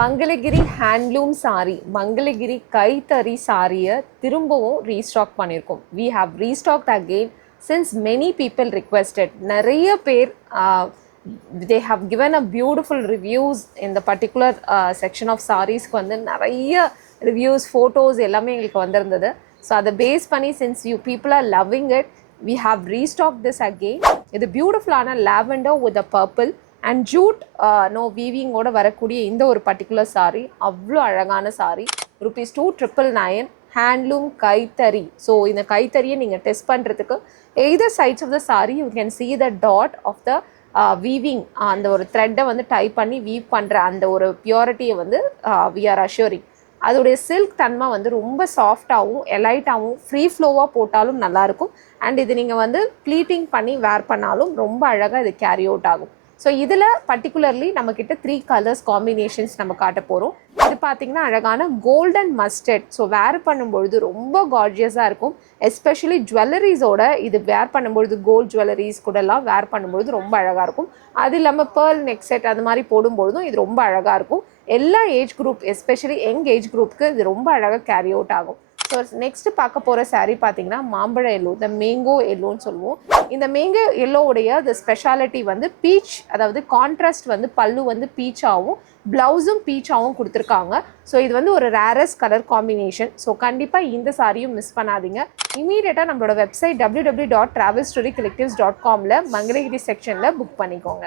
Mangalagiri handloom sorry, Mangalagiri கைத்தறி சாரியை திரும்பவும் ரீஸ்டாக் பண்ணியிருக்கோம். We have restocked again since many people requested. நிறைய பேர் they have given a beautiful reviews இந்த பர்டிகுலர் செக்ஷன் ஆஃப் சாரீஸ்க்கு வந்து நிறைய ரிவ்யூஸ், ஃபோட்டோஸ் எல்லாமே எங்களுக்கு வந்திருந்தது. ஸோ அதை பேஸ் பண்ணி since you people are loving it, we have restock this again. இது பியூட்டிஃபுல்லான lavender with a purple and jute வீவிங்கோட வரக்கூடிய இந்த ஒரு பர்டிகுலர் சாரீ அவ்வளோ அழகான சாரீ. ₹2,999 ஹேண்ட்லூம் கைத்தறி. ஸோ இந்த கைத்தறியை நீங்கள் டெஸ்ட் பண்ணுறதுக்கு either sides of the sari you can see the dot of the weaving, அந்த ஒரு த்ரெட்டை வந்து டைப் பண்ணி வீவ் பண்ணுற அந்த ஒரு பியூரிட்டியை வந்து வி ஆர் அஷ்யூரிங். அதோடைய சில்க் தன்மை வந்து ரொம்ப சாஃப்டாகவும் எலைட்டாகவும் ஃப்ரீ ஃப்ளோவாக போட்டாலும் நல்லாயிருக்கும். அண்ட் இது நீங்கள் வந்து ப்ளீட்டிங் பண்ணி வேர் பண்ணாலும் ரொம்ப அழகாக இது கேரி அவுட் ஆகும். ஸோ இதில் பர்டிகுலர்லி நம்மக்கிட்ட 3 கலர்ஸ் காம்பினேஷன்ஸ் நம்ம காட்ட போகிறோம். இது பார்த்திங்கன்னா அழகான கோல்டன் மஸ்டர்ட். ஸோ வேர் பண்ணும்பொழுது ரொம்ப கார்ஜியஸாக இருக்கும். எஸ்பெஷலி ஜுவல்லரிஸோட இது வேர் பண்ணும்பொழுது, கோல்ட் ஜுவல்லரிஸ் கூடலாம் வேர் பண்ணும்பொழுது ரொம்ப அழகாக இருக்கும். அது இல்லாமல் பேர்ல் நெக் செட் அது மாதிரி போடும்பொழுதும் இது ரொம்ப அழகாக இருக்கும். எல்லா age group, especially young age குரூப்புக்கு இது ரொம்ப அழகாக கேரி அவுட் ஆகும். ஸோ நெக்ஸ்ட் பார்க்க போகிற சாரீ பார்த்தீங்கன்னா மாம்பழ எல்லோ, இந்த மேங்கோ எல்லோன்னு சொல்லுவோம். இந்த மேங்கோ எல்லோவுடைய த ஸ்பெஷாலிட்டி வந்து பீச், அதாவது கான்ட்ராஸ்ட் வந்து பல்லு வந்து பீச்சாகவும் ப்ளவுஸும் பீச்சாகவும் கொடுத்துருக்காங்க. ஸோ இது வந்து ஒரு ரேரஸ்ட் கலர் காம்பினேஷன். ஸோ கண்டிப்பாக இந்த சாரியும் மிஸ் பண்ணாதீங்க. இமீடியட்டாக நம்மளோட வெப்சைட் www.travelstorycollectives.comல மங்களகிரி செக்ஷனில் புக் பண்ணிக்கோங்க.